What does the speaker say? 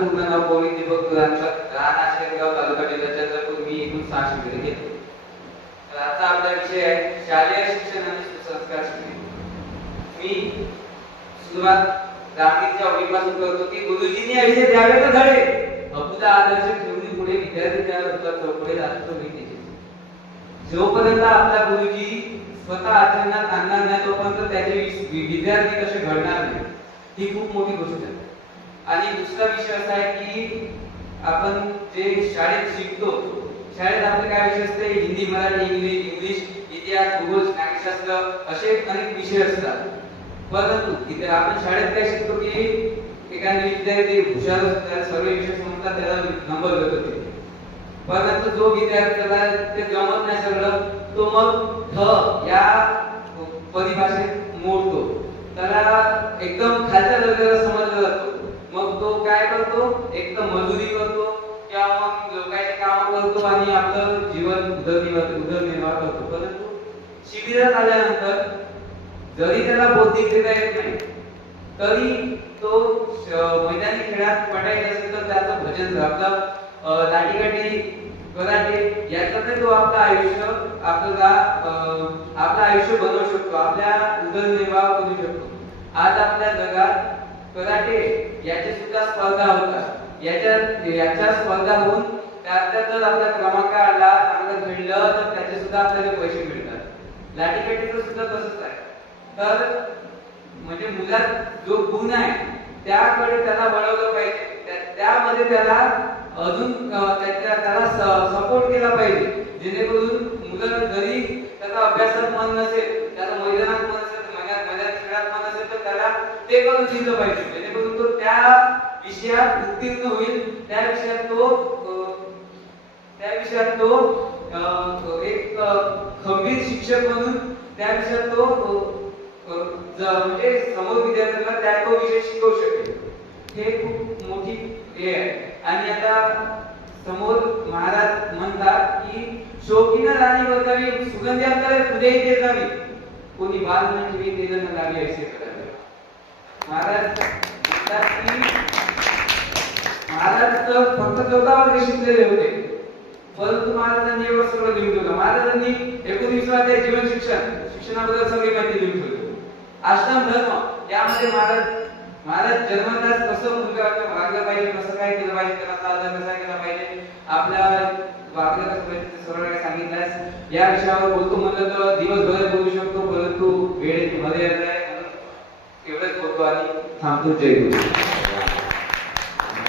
माझं पूर्ण नाव गोविंद दीपक तुरांकर, राहणार शेरगाव, तालुका जिल्हा चंद्रपूर. मी एकूण 6 शिबिरे घेतली. तर आता आपला विषय आहे शालेय शिक्षण आणि सुसंस्कार शिबिर. मी सुरुवात गांधींच्या ओळीपासून करतो की गुरुजींनी आयुष्य द्यावे तर धडे, अबुदा आदर्श ठेवून पुढे विद्यार्थी त्या पुढे जातो मी. जोपर्यंत आपला गुरुजी स्वतः आचरणात आणणार नाही तोपर्यंत त्याचे विद्यार्थी कसे घडणार नाही, ही खूप मोठी गोष्ट आहे. आणि दुसरा विषय असा आहे की आपण जे शाळेत शिकतो, शाळेत आपले काय विषय असते, हिंदी, मराठी, इंग्लिश, इतिहास, भूगोल, नागरिकशास्त्र असे अनेक विषय असतात. परंतु इथे आपण शाळेत काय शिकतो की एखादा विद्यार्थी हुशार असतात, सर्व विषय समजतात, त्याला नंबर देतो. परंतु जो विद्यार्थ्याला ते जमत नाही सगळं, तो मग ठ या परिभाषेत मोडतो, त्याला एकदम खालच्या दर्जाला समजला जातो. मग तो काय करतो, एकदम मजुरी करतो किंवा मग लोकांचे काम करतो आणि आपलं जीवन उदरनिर्वाह करतो. परंतु शिबिरात आल्यानंतर जरी त्याला बौद्धिकरित्या येत नाही तरी तो मैदानी खेळात पटायचं असेल तर त्याचं भजन, आपलं लाठीकाठी, कराटे याच्यातून तो आपलं आयुष्य बनवू शकतो, आपल्या उदरनिर्वाह करू शकतो. आज आपल्या जगात कराटे याची सुद्धा स्पर्धा होतात. याच्या स्पर्धा होऊन त्यातल्या जर आपला क्रमांक आला, चांगलं घडलं तर त्याचे सुद्धा आपल्याला पैसे मिळतात. लाठीकाठीचं सुद्धा तसंच आहे. तर म्हणजे मुलात जो गुण आहे त्याकडे त्याला वळवलं पाहिजे, त्यामध्ये त्याला अजून त्याला सपोर्ट केला पाहिजे, जेणेकरून मुलं जरी त्याचा अभ्यासात मन नसेल, त्याला मैदानात मन असेल, मैदानी खेळात मन असेल तर त्याला ते करून दिलं पाहिजे, जेणेकरून तो त्या विषयात उत्तीर्ण होईल. त्या विषयात तो एक खंबीर शिक्षक म्हणून त्या विषयात तो म्हणजे समोर विद्यार्थ्यांना त्या तो विषय शिकवू शकेल. हे खूप मोठी हे आहे. आणि आता समोर महाराज म्हणतात की शौकीनं राणी बसावी, सुगंधी अंतरे फुले इथे जावी, कोणी बाल न ठेवी तेल न लावी असे करावे. महाराज म्हणतात की महाराज तर फक्त 14 वर्ष शिकलेले होते, परंतु महाराजांनी एवढं सगळं लिहून ठेवलं. महाराजांनी 19 जीवन शिक्षणाबद्दल सगळी माहिती लिहून ठेवली. आश्रम धर्म यामध्ये महाराज जन्मताच कसं मुलगा वागलं पाहिजे, कसं काय केलं पाहिजे, त्याचा आदर कसा केला पाहिजे, आपल्या वागलं कसं पाहिजे, सर्व काही सांगितलं. या विषयावर बोलतो म्हणलं तर दिवसभर बोलू शकतो, परंतु वेळेची मर्यादा आहे. एवढंच बोलतो आणि थांबतो. जय गुरु.